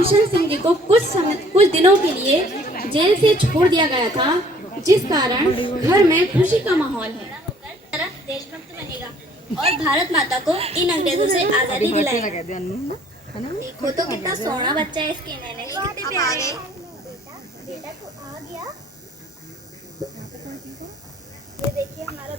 किशन सिंह जी को कुछ दिनों के लिए जेल से छोड़ दिया गया था, जिस कारण घर में खुशी का माहौल है। देशभक्त बनेगा और भारत माता को इन अंग्रेजों से आजादी दिलाएगा। देखो तो कितना सोना बच्चा है, इसके नैने कितने प्यारे। बेटा तो आ गया। ये देखिए हमारा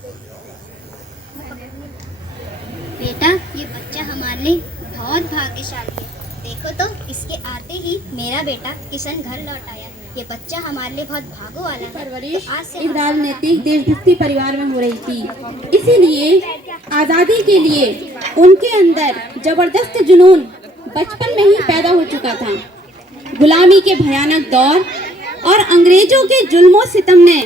बेटा, ये बच्चा हमारे लिए बहुत भाग्यशाली है। देखो तो इसके आते ही मेरा बेटा किशन घर लौट आया। ये बच्चा हमारे लिए बहुत भागो वाला है। परवरिश एक राजनीतिक देशभक्ति परिवार में हो रही थी, इसीलिए आजादी के लिए उनके अंदर जबरदस्त जुनून बचपन में ही पैदा हो चुका था। गुलामी के भयानक दौर और अंग्रेजों के जुल्मों सितम ने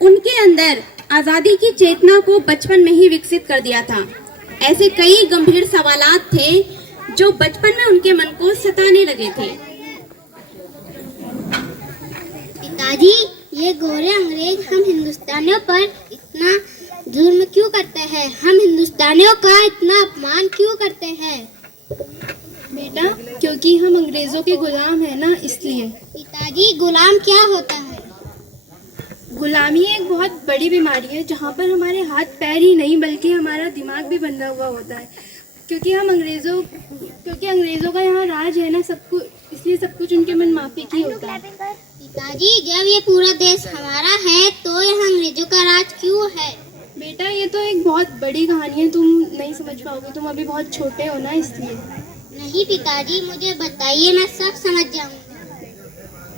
उनके अंदर आजादी की चेतना को बचपन में ही विकसित कर दिया था। ऐसे कई गंभीर सवालात थे जो बचपन में उनके मन को सताने लगे थे। पिताजी, ये गोरे अंग्रेज हम हिंदुस्तानियों पर इतना जुल्म क्यों करते हैं? हम हिंदुस्तानियों का इतना अपमान क्यों करते हैं? बेटा, क्योंकि हम अंग्रेजों के गुलाम हैं ना, इसलिए। पिताजी, गुलाम क्या होता है? गुलामी एक बहुत बड़ी बीमारी है जहाँ पर हमारे हाथ पैर ही नहीं बल्कि हमारा दिमाग भी बंधा हुआ होता है। क्योंकि अंग्रेजों का यहाँ राज है ना, इसलिए सब कुछ उनके मन माफी की होता है। पिताजी, जब ये पूरा देश हमारा है तो यहाँ अंग्रेजों का राज क्यों है? बेटा, ये तो एक बहुत बड़ी कहानी है, तुम नहीं समझ पाओगे, तुम अभी बहुत छोटे हो ना, इसलिए। नहीं पिताजी, मुझे बताइए, मैं सब समझ जाऊंगा।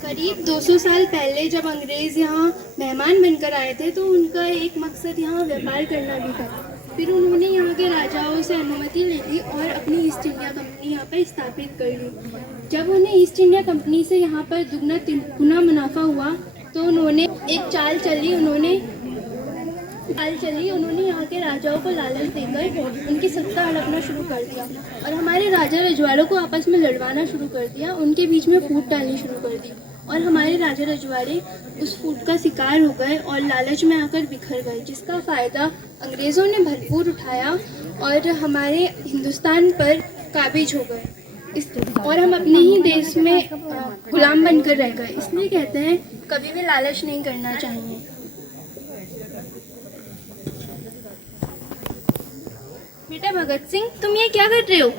करीब 200 साल पहले जब अंग्रेज यहाँ मेहमान बनकर आए थे तो उनका एक मकसद यहाँ व्यापार करना भी था। फिर उन्होंने यहाँ के राजाओं से अनुमति ले ली और अपनी ईस्ट इंडिया कंपनी यहाँ पर स्थापित कर ली। जब उन्हें ईस्ट इंडिया कंपनी से यहाँ पर दुगना तिगुना मुनाफा हुआ तो उन्होंने एक चाल चली। उन्होंने यहाँ के राजाओं को लालच देकर उनकी सत्ता हड़पना शुरू कर दिया और हमारे राजा रजवाड़ों को आपस में लड़वाना शुरू कर दिया। उनके बीच में फूट डालनी शुरू कर दी और हमारे राजा रजवाड़े उस फूट का शिकार हो गए और लालच में आकर बिखर गए, जिसका फ़ायदा अंग्रेज़ों ने भरपूर उठाया और हमारे हिंदुस्तान पर काबिज हो गए। और हम अपने ही देश में गुलाम बनकर रह गए। इसलिए कहते हैं कभी भी लालच नहीं करना चाहिए। बेटा भगत सिंह, तुम ये क्या कर रहे हो?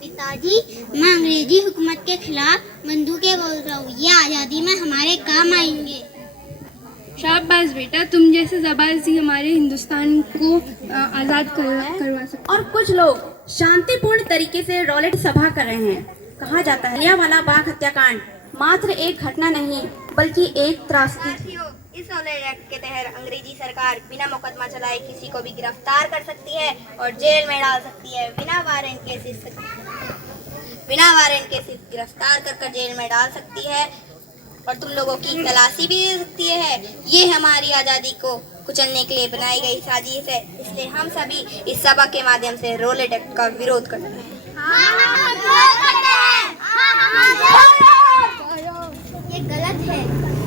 पिताजी, मैं अंग्रेजी हुकूमत के खिलाफ बंदूकें बोल रहा हूँ। ये आज़ादी में हमारे काम आएंगे। शाबाश बेटा, तुम जैसे जाबाज ही हमारे हिंदुस्तान को आज़ाद करवा सकते। और कुछ लोग शांतिपूर्ण तरीके से रॉलेट सभा कर रहे हैं। कहा जाता है यह वाला बाघ हत्याकांड मात्र एक घटना नहीं बल्कि एक त्रासदी थी। इस रॉलेट एक्ट के तहत अंग्रेजी सरकार बिना मुकदमा चलाए किसी को भी गिरफ्तार कर सकती है और जेल में डाल सकती है। बिना वारंट के गिरफ्तार कर जेल में डाल सकती है और तुम लोगों की तलाशी भी दे सकती है। ये हमारी आज़ादी को कुचलने के लिए बनाई गई साजिश है। इसलिए हम सभी इस सभा के माध्यम से रॉलेट एक्ट का विरोध करते हैं। ये गलत है,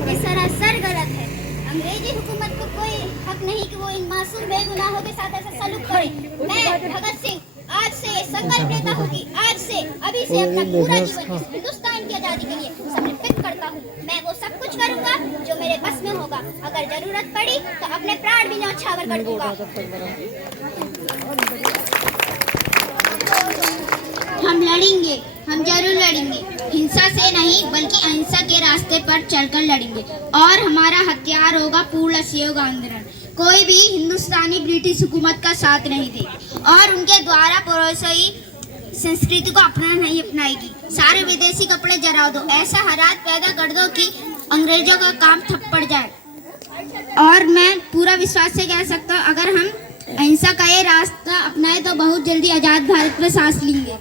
ये सरासर गलत है। अंग्रेजी हुकूमत को कोई हक नहीं कि वो इन मासूम बेगुनाहों के साथ ऐसा सलूक करे। मैं भगत सिंह आज से संकल्प लेता हूँ कि आज से अभी से अपना पूरा जीवन इस हिंदुस्तान की आज़ादी के लिए समर्पित करता हूँ। मैं वो सब कुछ करूँगा जो मेरे बस में होगा। अगर जरूरत पड़ी तो अपने प्राण भी न्यौछावर कर दूंगा। हम लड़ेंगे, हम जरूर लड़ेंगे। हिंसा से नहीं बल्कि अहिंसा के रास्ते पर चलकर लड़ेंगे और हमारा हथियार होगा पूर्ण सहयोग आंदोलन। कोई भी हिंदुस्तानी ब्रिटिश हुकूमत का साथ नहीं देगी और उनके द्वारा पड़ोसी संस्कृति को नहीं अपनाएगी। सारे विदेशी कपड़े जरा दो, ऐसा हालात पैदा कर दो कि अंग्रेजों का काम ठप पड़ जाए। और मैं पूरा विश्वास से कह सकता हूँ अगर हम अहिंसा का ये रास्ता अपनाए तो बहुत जल्दी आजाद भारत में सांस लेंगे।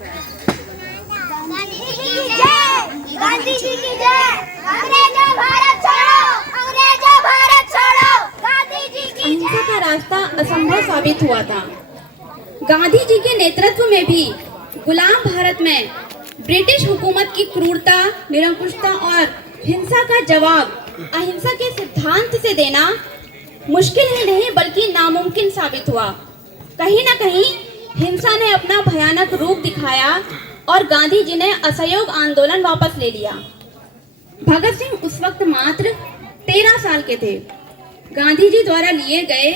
गांधी जी की जय। अंग्रेजों भारत छोड़ो, अंग्रेजों भारत छोड़ो, गांधी जी की जय। अहिंसा का रास्ता असंभव साबित हुआ था। गांधी जी के नेतृत्व में भी गुलाम भारत में ब्रिटिश हुकूमत की क्रूरता, निरंकुशता और हिंसा का जवाब अहिंसा के सिद्धांत से देना मुश्किल ही नहीं बल्कि नामुमकिन साबित हुआ। कहीं न कहीं हिंसा ने अपना भयानक रूप दिखाया और गांधी जी ने असहयोग आंदोलन वापस ले लिया। भगत सिंह उस वक्त मात्र 13 साल के थे। गांधी जी द्वारा लिए गए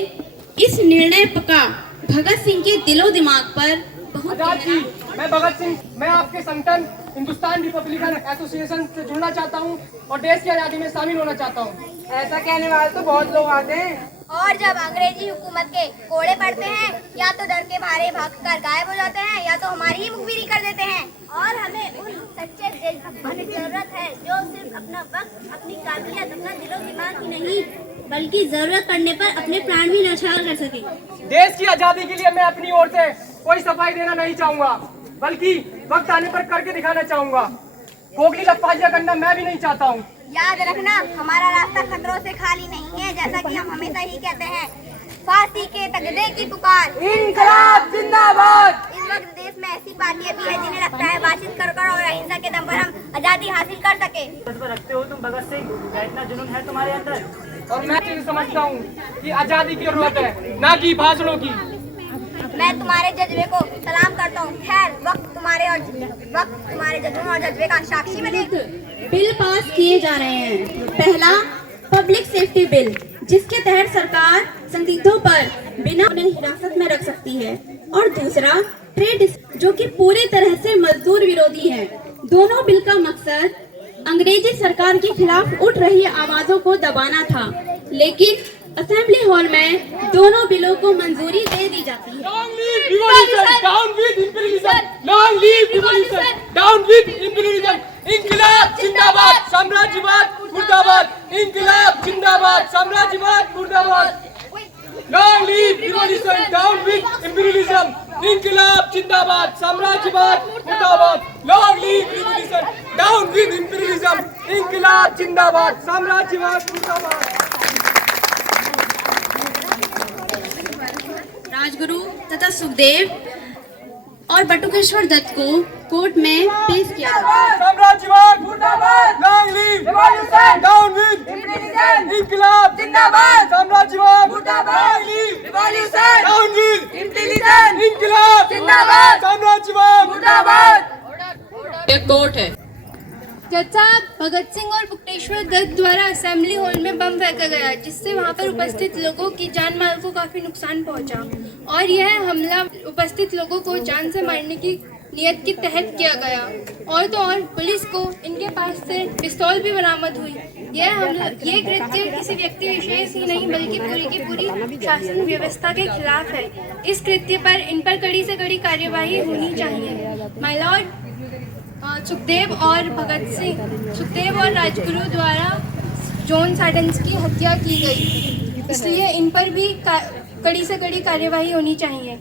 इस निर्णय का भगत सिंह के दिलो दिमाग पर बहुत आजाद जी, मैं भगत सिंह, मैं आपके संगठन हिंदुस्तान रिपब्लिकन एसोसिएशन से जुड़ना चाहता हूँ और देश की आजादी में शामिल होना चाहता हूँ। ऐसा कहने वाले तो बहुत लोग आते हैं। और जब अंग्रेजी हुकूमत के कोड़े पड़ते हैं, या तो डर के मारे भाग कर गायब हो जाते हैं, या तो हमारी ही मुखबिरी कर देते हैं। और हमें उन सच्चे देशभक्तों की जरूरत है जो सिर्फ अपना वक्त, अपनी काबिलियत, अपना दिलो दिमाग ही नहीं बल्कि जरूरत पड़ने पर अपने प्राण भी न्यौछावर कर सके। देश की आजादी के लिए मैं अपनी ओर से कोई सफाई देना नहीं चाहूँगा, बल्कि वक्त आने पर करके दिखाना चाहूँगा। खोखली लफाजियाँ करना मैं भी नहीं चाहता हूँ। याद रखना, हमारा रास्ता खतरों से खाली नहीं है, जैसा कि हम हमेशा ही कहते हैं। फांसी के तगदे की पुकार, इनकलाब जिंदाबाद। इस वक्त देश में ऐसी पार्टियां भी है जिन्हें लगता है बातचीत कर और अहिंसा के दम पर हम आजादी हासिल कर सके। रखते हो तुम भगत सिंह, क्या इतना जुनून है तुम्हारे अंदर? और मैं चीज समझता हूँ कि आजादी की जरूरत है, ना कि भाषणों की। मैं तुम्हारे जज्बे को सलाम करता हूँ। खैर, वक्त तुम्हारे जुनून और जज्बे का साक्षी बने। बिल पास किए जा रहे हैं। पहला, पब्लिक सेफ्टी बिल, जिसके तहत सरकार संदिग्धों पर बिना उन्हें हिरासत में रख सकती है। और दूसरा, ट्रेड, जो कि पूरी तरह से मजदूर विरोधी है। दोनों बिल का मकसद अंग्रेजी सरकार के खिलाफ उठ रही आवाजों को दबाना था, लेकिन असेंबली हॉल में दोनों बिलों को मंजूरी दे दी जाती है। Long live revolution, down with imperialism. Long live revolution, down with imperialism. इंकलाब जिंदाबाद, साम्राज्यवाद मुर्दाबाद। इंकलाब जिंदाबाद, साम्राज्यवाद मुर्दाबाद। Long live revolution, down with imperialism. इंकलाब जिंदाबाद, साम्राज्यवाद मुर्दाबाद। Long live revolution, down with imperialism. इंकलाब जिंदाबाद, साम्राज्यवाद मुर्दाबाद। राजगुरु तथा सुखदेव और बटुकेश्वर दत्त को कोर्ट में पेश किया गया। साम्राज्यवाद मुर्दाबाद। Long live revolution, down with imperialism. इंकलाब जिंदाबाद, साम्राज्यवाद मुर्दाबाद। Revolution, down with imperialism. इंकलाब जिंदाबाद, साम्राज्यवाद मुर्दाबाद। एक कोर्ट है। जज साहब, भगत सिंह और बटुकेश्वर दत्त द्वारा असेंबली हॉल में बम फेंका गया, जिससे वहां पर उपस्थित लोगों की जान माल को काफी नुकसान पहुंचा। और यह हमला उपस्थित लोगों को जान से मारने की नियत के तहत किया गया। और तो और पुलिस को इनके पास से पिस्तौल भी बरामद हुई। ये कृत्य किसी व्यक्ति विशेष ही नहीं बल्कि पूरी की पूरी शासन व्यवस्था के खिलाफ है। इस कृत्य पर इन पर कड़ी से कड़ी कार्यवाही होनी चाहिए। माय लॉर्ड, सुखदेव और राजगुरु द्वारा जॉन साइडन्स की हत्या की गई, इसलिए इन पर भी कड़ी से कड़ी कार्यवाही होनी चाहिए।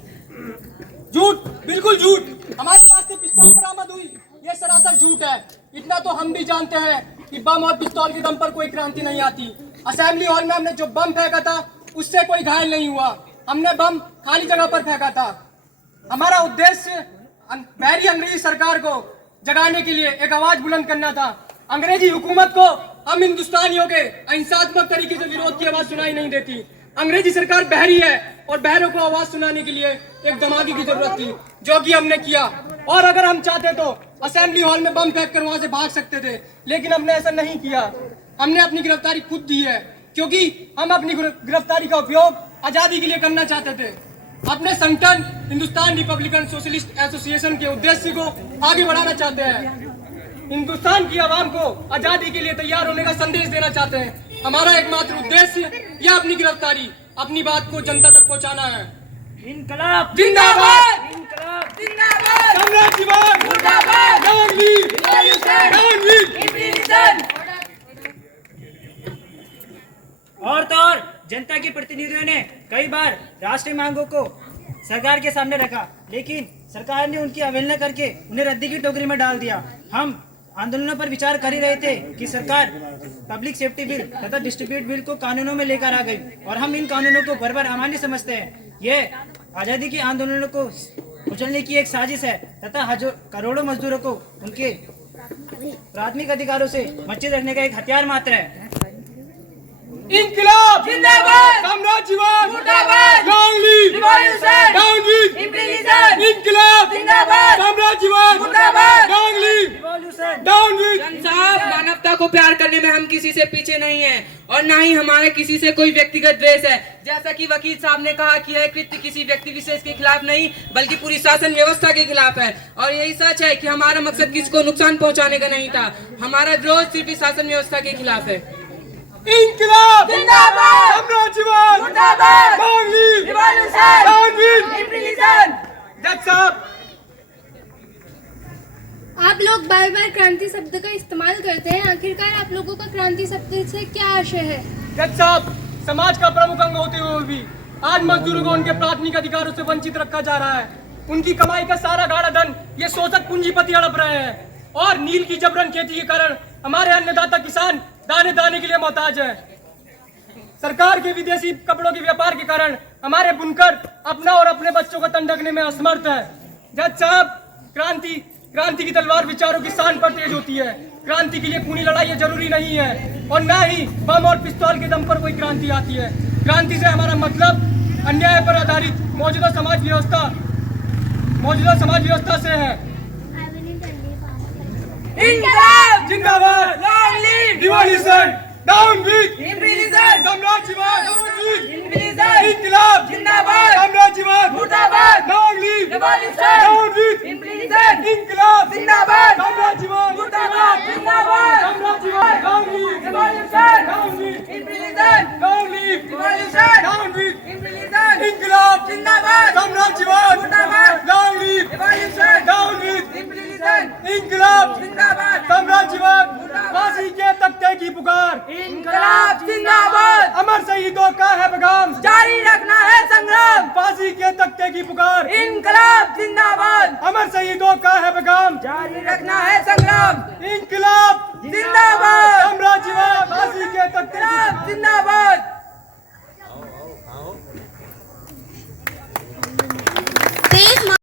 झूठ, बिल्कुल झूठ। हमारे पास से पिस्तौल बरामद हुई, ये सरासर झूठ है। इतना तो हम भी जानते हैं कि बम और पिस्तौल के दम पर कोई क्रांति नहीं आती। असेंबली हॉल में हमने जो बम फेंका था उससे कोई घायल नहीं हुआ। हमने बम खाली जगह पर फेंका था। हमारा उद्देश्य बहरी अंग्रेजी सरकार को जगाने के लिए एक आवाज बुलंद करना था। अंग्रेजी हुकूमत को हम हिंदुस्तानियों के अहिंसात्मक तरीके से विरोध की आवाज सुनाई नहीं देती। अंग्रेजी सरकार बहरी है और बहरों को आवाज सुनाने के लिए एक धमाके की जरूरत थी, जो कि हमने किया। और अगर हम चाहते तो असेंबली हॉल में बम फेंक कर वहां से भाग सकते थे, लेकिन हमने ऐसा नहीं किया। हमने अपनी गिरफ्तारी खुद दी है, क्योंकि हम अपनी गिरफ्तारी का उपयोग आजादी के लिए करना चाहते थे। अपने संगठन हिंदुस्तान रिपब्लिकन सोशलिस्ट एसोसिएशन के उद्देश्य को आगे बढ़ाना चाहते हैं। हिंदुस्तान की आवाम को आजादी के लिए तैयार होने का संदेश देना चाहते हैं। हमारा एकमात्र उद्देश्य या अपनी गिरफ्तारी, अपनी बात को जनता तक पहुंचाना है। इनकलाब जिंदाबाद, इनकलाब जिंदाबाद, साम्राज्यवाद मुर्दाबाद, down with revolution, down with imperialism. और तो और जनता के प्रतिनिधियों ने कई बार राष्ट्रीय मांगों को सरकार के सामने रखा, लेकिन सरकार ने उनकी अवहेलना करके उन्हें रद्दी की टोकरी में डाल दिया। हम आंदोलनों पर विचार कर ही रहे थे कि सरकार पब्लिक सेफ्टी बिल तथा डिस्ट्रीब्यूट बिल को कानूनों में लेकर आ गई, और हम इन कानूनों को भर अमान्य समझते हैं। ये आजादी के आंदोलनों को कुचलने की एक साजिश है तथा करोड़ों मजदूरों को उनके प्राथमिक अधिकारों से वंचित रखने का एक हथियार मात्र है। इंकलाब जिंदाबाद, साम्राज्यवाद मुर्दाबाद, long live revolution, down with imperialism. इंकलाब जिंदाबाद, साम्राज्यवाद मुर्दाबाद। को प्यार करने में हम किसी से पीछे नहीं हैं और ना ही हमारे किसी से कोई व्यक्तिगत द्वेष है। जैसा कि वकील साहब ने कहा कि यह कृत्य किसी व्यक्ति विशेष के खिलाफ नहीं बल्कि पूरी शासन व्यवस्था के खिलाफ है और यही सच है कि हमारा मकसद किसी को नुकसान पहुंचाने का नहीं था। हमारा विरोध सिर्फ शासन व्यवस्था के खिलाफ है। इंकलाब जिंदाबाद, साम्राज्यवाद मुर्दाबाद, मांगली रिवॉल्यूशन, तानवीर। रिवॉल्यूशन। जज साहब, आप लोग बार बार क्रांति शब्द का इस्तेमाल करते हैं, आखिरकार आप लोगों का क्रांति शब्द से क्या आशय है? जज साहब, समाज का प्रमुख अंग होते हुए भी आज मजदूरों को उनके प्राथमिक अधिकारों से वंचित रखा जा रहा है। उनकी कमाई का सारा गाढ़ा धन ये शोषक पूंजीपति हड़प रहे हैं और नील की जबरन खेती के कारण हमारे अन्नदाता किसान दाने दाने के लिए मोहताज है। सरकार के विदेशी कपड़ों के व्यापार के कारण हमारे बुनकर अपना और अपने बच्चों का तन ढकने में असमर्थ है। जज साहब, क्रांति की तलवार विचारों की शान पर तेज होती है। क्रांति के लिए खूनी लड़ाई जरूरी नहीं है और ना ही बम और पिस्तौल के दम पर कोई क्रांति आती है। क्रांति से हमारा मतलब अन्याय पर आधारित मौजूदा समाज व्यवस्था से है। इंकलाब जिंदाबाद, long live revolution, down with revolution, साम्राज्यवाद, रिवॉल्यूशन, इंकलाब जिंदाबाद, साम्राज्यवाद, मुर्दाबाद, long live revolution, down with revolution, इंकलाब जिंदाबाद, साम्राज्यवाद, मुर्दाबाद, जिंदाबाद, साम्राज्यवाद, long live revolution, down with revolution, long live revolution, down with revolution, इंकलाब जिंदाबाद, साम्राज्यवाद, मुर्दाबाद, long live revolution, down with revolution, इंकलाब जिंदाबाद, साम्राज्यवाद, फांसी के तख्ते की पुकार, इंकलाब जिंदाबाद, अमर शहीदों का है पैगाम, जारी रखना है संग्राम, फांसी के तख्ते की पुकार, इंकलाब जिंदाबाद, अमर शहीदों का है पैगाम, जारी रखना है संग्राम, इंकलाब जिंदाबाद, साम्राज्यवाद, फांसी के तख्ते की इंकलाब जिंदाबाद।